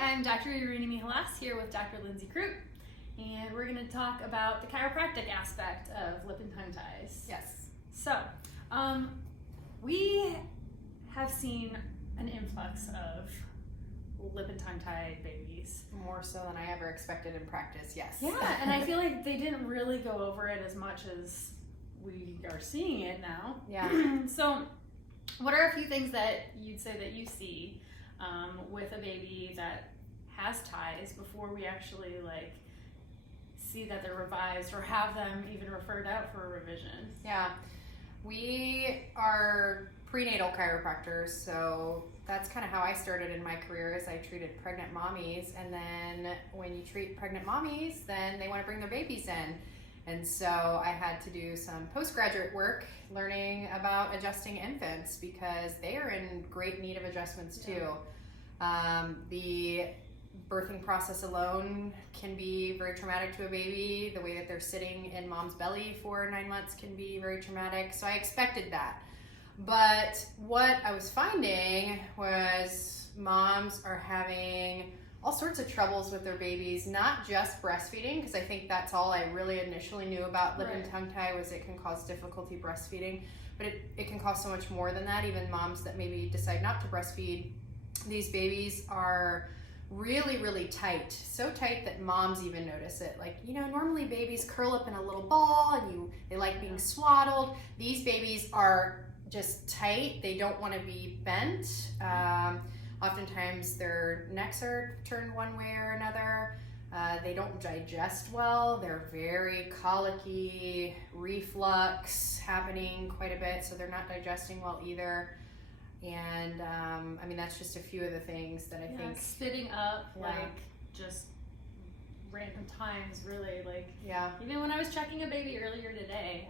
I'm Dr. Erene Mihalas here with Dr. Linzie Crute, and we're going to talk about the chiropractic aspect of lip and tongue ties. Yes. So, we have seen an influx of lip and tongue tie babies. More so than I ever expected in practice, yes. Yeah, and I feel like they didn't really go over it as much as we are seeing it now. Yeah. So, what are a few things that you'd say that you see with a baby that has ties before we actually see that they're revised or have them even referred out for a revision? Yeah. We are prenatal chiropractors, so that's kind of how I started in my career. Is I treated pregnant mommies, and then when you treat pregnant mommies, then they want to bring their babies in. And so I had to do some postgraduate work learning about adjusting infants because they are in great need of adjustments too. The birthing process alone can be very traumatic to a baby. The way that they're sitting in mom's belly for 9 months can be very traumatic. So I expected that. But what I was finding was moms are having all sorts of troubles with their babies, not just breastfeeding, because I think that's all I really initially knew about lip and tongue tie was it can cause difficulty breastfeeding, but it can cause so much more than that. Even moms that maybe decide not to breastfeed, these babies are really, really tight. So tight that moms even notice it. Normally babies curl up in a little ball and they like being swaddled. These babies are just tight. They don't want to be bent. Oftentimes their necks are turned one way or another. They don't digest well. They're very colicky, reflux happening quite a bit, so they're not digesting well either. And that's just a few of the things that I think. Spitting up, just random times, really. Even when I was checking a baby earlier today,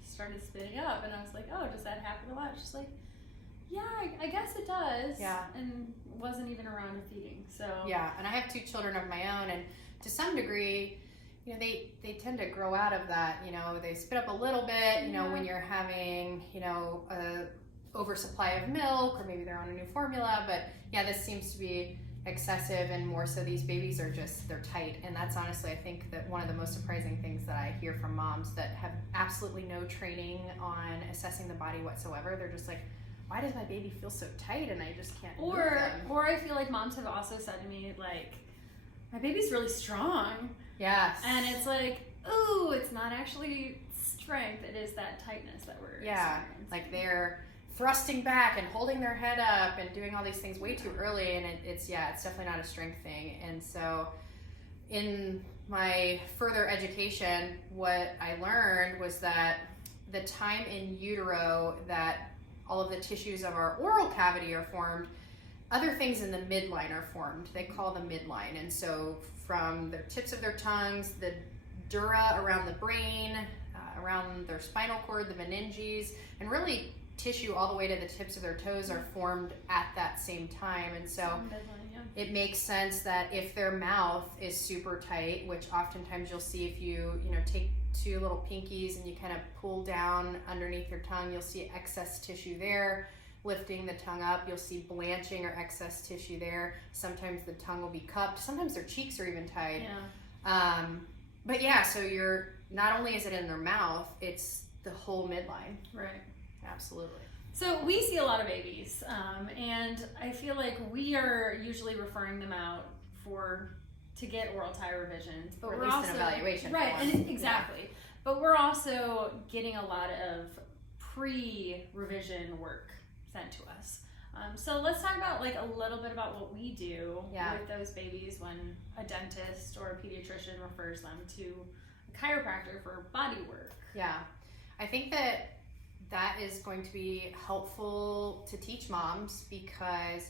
he started spitting up, and I was like, oh, does that happen a lot? She's like, yeah, I guess it does. Yeah. And wasn't even around feeding, so. Yeah, and I have 2 children of my own, and to some degree, they tend to grow out of that. They spit up a little bit, when you're having, a oversupply of milk, or maybe they're on a new formula, but yeah, this seems to be excessive, and more so these babies are they're tight. And that's honestly, I think, that one of the most surprising things that I hear from moms that have absolutely no training on assessing the body whatsoever. They're just like, why does my baby feel so tight and I just can't move them? Or I feel like moms have also said to me, my baby's really strong. Yes. And it's ooh, it's not actually strength, it is that tightness that we're experiencing. They're thrusting back and holding their head up and doing all these things way too early, and it's definitely not a strength thing. And so in my further education, what I learned was that the time in utero that all of the tissues of our oral cavity are formed, other things in the midline are formed. They call the midline. And so from the tips of their tongues, the dura around the brain, around their spinal cord, the meninges, and really tissue all the way to the tips of their toes are formed at that same time. And so it makes sense that if their mouth is super tight, which oftentimes you'll see if you take 2 little pinkies and you kind of pull down underneath your tongue, you'll see excess tissue there. Lifting the tongue up, you'll see blanching or excess tissue there. Sometimes the tongue will be cupped. Sometimes their cheeks are even tied. So you're not only is it in their mouth, it's the whole midline. Right. Absolutely. So we see a lot of babies, and I feel like we are usually referring them out to get oral tie revisions, but or we're at least also an evaluation. Right, and exactly. Yeah. But we're also getting a lot of pre-revision work sent to us. So let's talk about a little bit about what we do with those babies when a dentist or a pediatrician refers them to a chiropractor for body work. Yeah, I think that is going to be helpful to teach moms, because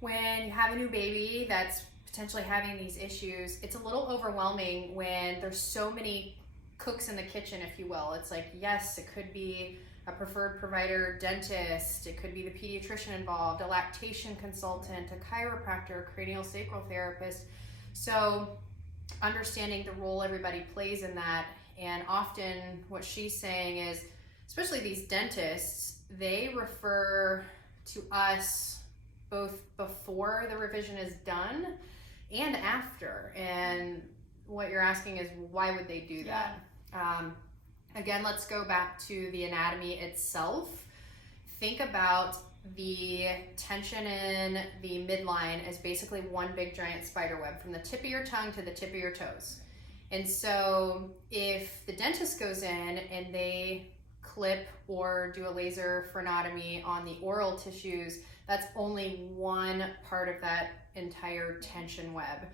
when you have a new baby that's potentially having these issues, it's a little overwhelming when there's so many cooks in the kitchen, if you will. It's yes, it could be a preferred provider dentist, it could be the pediatrician involved, a lactation consultant, a chiropractor, a cranial sacral therapist. So understanding the role everybody plays in that, and often what she's saying is, especially these dentists, they refer to us both before the revision is done and after. And what you're asking is, why would they do that? Again, let's go back to the anatomy itself. Think about the tension in the midline as basically one big giant spider web from the tip of your tongue to the tip of your toes. And so if the dentist goes in and they clip or do a laser frenotomy on the oral tissues, that's only one part of that entire tension web.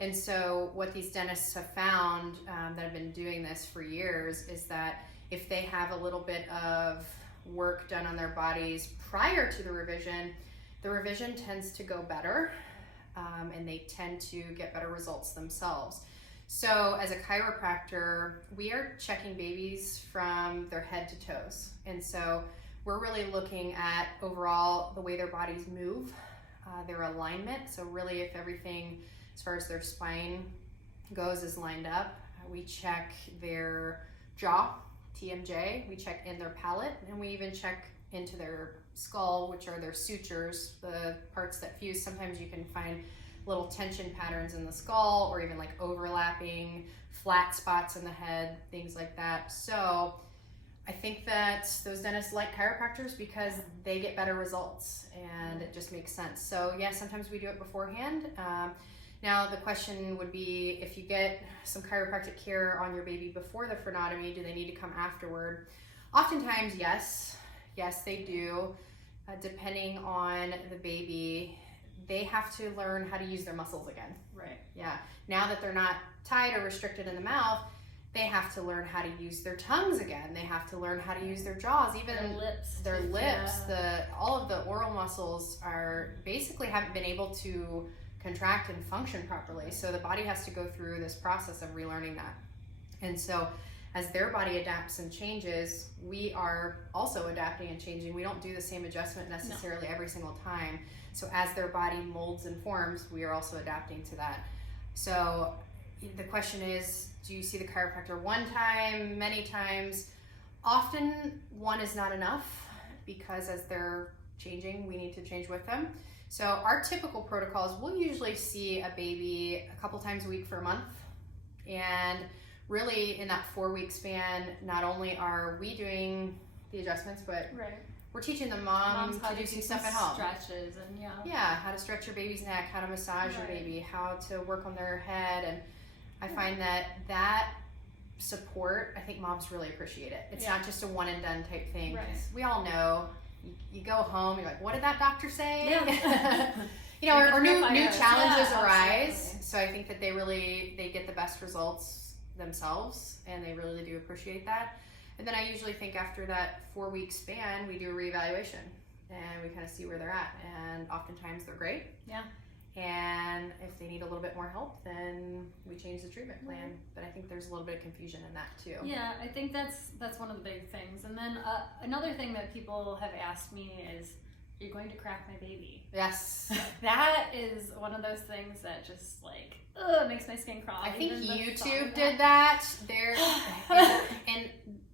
And so what these dentists have found that have been doing this for years is that if they have a little bit of work done on their bodies prior to the revision tends to go better, and they tend to get better results themselves. So as a chiropractor, we are checking babies from their head to toes. And so we're really looking at overall the way their bodies move, their alignment. So really if everything as far as their spine goes is lined up, we check their jaw, TMJ, we check in their palate, and we even check into their skull, which are their sutures, the parts that fuse. Sometimes you can find little tension patterns in the skull, or even like overlapping flat spots in the head, things like that. So I think that those dentists like chiropractors because they get better results, and it just makes sense. So yeah, sometimes we do it beforehand. Now the question would be, if you get some chiropractic care on your baby before the frenotomy, do they need to come afterward? Oftentimes, yes, they do. Depending on the baby, they have to learn how to use their muscles again. Right. Yeah. Now that they're not tied or restricted in the mouth, they have to learn how to use their tongues again. They have to learn how to use their jaws, even their lips. All of the oral muscles are basically haven't been able to contract and function properly. So the body has to go through this process of relearning that. And so as their body adapts and changes, we are also adapting and changing. We don't do the same adjustment necessarily every single time. So as their body molds and forms, we are also adapting to that. So the question is, do you see the chiropractor one time, many times? Often one is not enough, because as they're changing, we need to change with them. So our typical protocols, we'll usually see a baby a couple times a week for a month. And really in that 4-week span, not only are we doing the adjustments, but we're teaching the moms to do some stuff at home. Stretches and how to stretch your baby's neck, how to massage your baby, how to work on their head. And I find that support, I think moms really appreciate it. It's not just a one and done type thing. Right. We all know, you go home, you're like, what did that doctor say? Or new challenges arise. Absolutely. So I think that they get the best results themselves, and they really do appreciate that. And then I usually think after that 4-week span, we do a reevaluation, and we kind of see where they're at. And oftentimes they're great. Yeah. And if they need a little bit more help, then we change the treatment plan. But I think there's a little bit of confusion in that too. Yeah, I think that's one of the big things. And then another thing that people have asked me is, are you going to crack my baby? Yes. That is one of those things that just like, makes my skin crawl. I think YouTube did that. And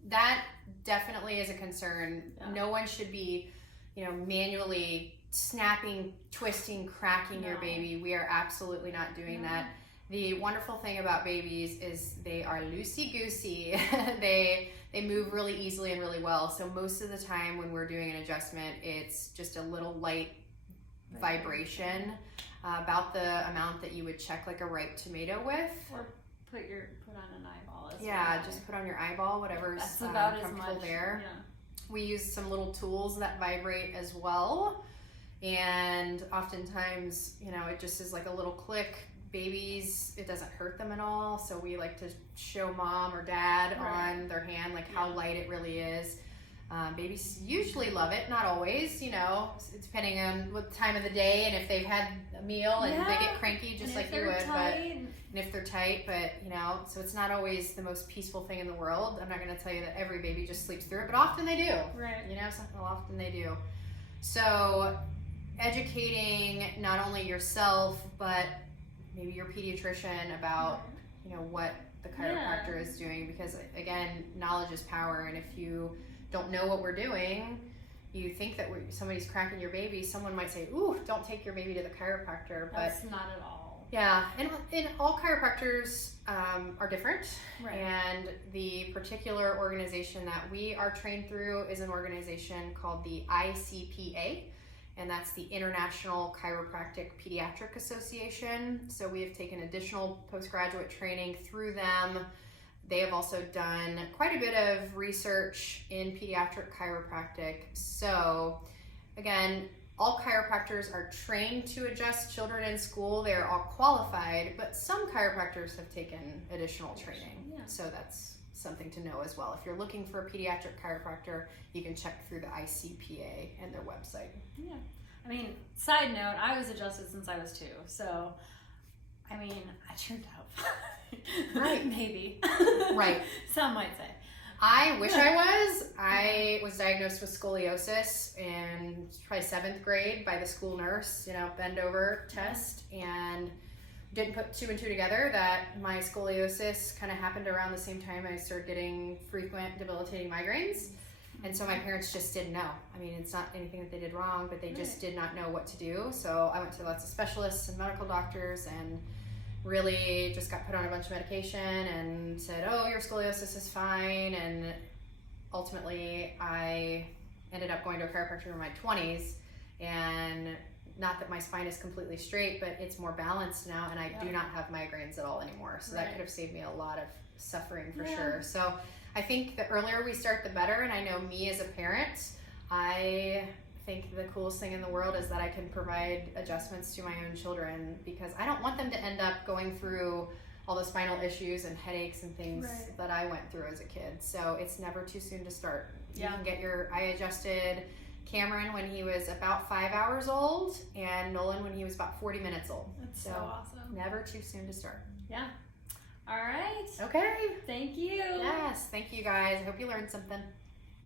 that definitely is a concern. Yeah. No one should be, manually snapping, twisting, cracking your baby. We are absolutely not doing that. The wonderful thing about babies is they are loosey-goosey. They move really easily and really well. So most of the time when we're doing an adjustment, it's just a little light vibration, about the amount that you would check like a ripe tomato with. Or put on an eyeball as well. Just put on your eyeball, whatever's comfortable there. Yeah. We use some little tools that vibrate as well. And oftentimes, it just is like a little click. Babies, it doesn't hurt them at all. So we like to show mom or dad on their hand, like how light it really is. Babies usually love it, not always, it's depending on what time of the day and if they've had a meal and they get cranky just like you would. And if they're tight, but so it's not always the most peaceful thing in the world. I'm not going to tell you that every baby just sleeps through it, but often they do. Right. Often they do. So educating not only yourself, but maybe your pediatrician about, what the chiropractor is doing, because again, knowledge is power. And if you don't know what we're doing, you think that somebody's cracking your baby, someone might say, ooh, don't take your baby to the chiropractor. But that's not at all. Yeah, and all chiropractors are different. Right. And the particular organization that we are trained through is an organization called the ICPA, and that's the International Chiropractic Pediatric Association. So we have taken additional postgraduate training through them. They have also done quite a bit of research in pediatric chiropractic. So again, all chiropractors are trained to adjust children in school. They're all qualified, but some chiropractors have taken additional training. Yeah. So that's something to know as well. If you're looking for a pediatric chiropractor, you can check through the ICPA and their website. Yeah. I mean, side note, I was adjusted since I was 2. So, I mean, I turned out Right. Maybe. Right. Some might say. I wish I was. I was diagnosed with scoliosis in probably 7th grade by the school nurse, bend over test, and didn't put 2 and 2 together that my scoliosis kind of happened around the same time I started getting frequent debilitating migraines. And so my parents just didn't know. I mean, it's not anything that they did wrong, but they just did not know what to do. So I went to lots of specialists and medical doctors and really just got put on a bunch of medication and said, oh, your scoliosis is fine. And ultimately I ended up going to a chiropractor in my 20s, and not that my spine is completely straight, but it's more balanced now, and I do not have migraines at all anymore. So that could have saved me a lot of suffering for sure. So I think the earlier we start, the better. And I know me as a parent, I think the coolest thing in the world is that I can provide adjustments to my own children, because I don't want them to end up going through all the spinal issues and headaches and things that I went through as a kid. So it's never too soon to start. You can get I adjusted Cameron when he was about 5 hours old, and Nolan when he was about 40 minutes old. That's so awesome. Never too soon to start. Yeah. All right. Okay. Thank you. Yes. Thank you guys. I hope you learned something.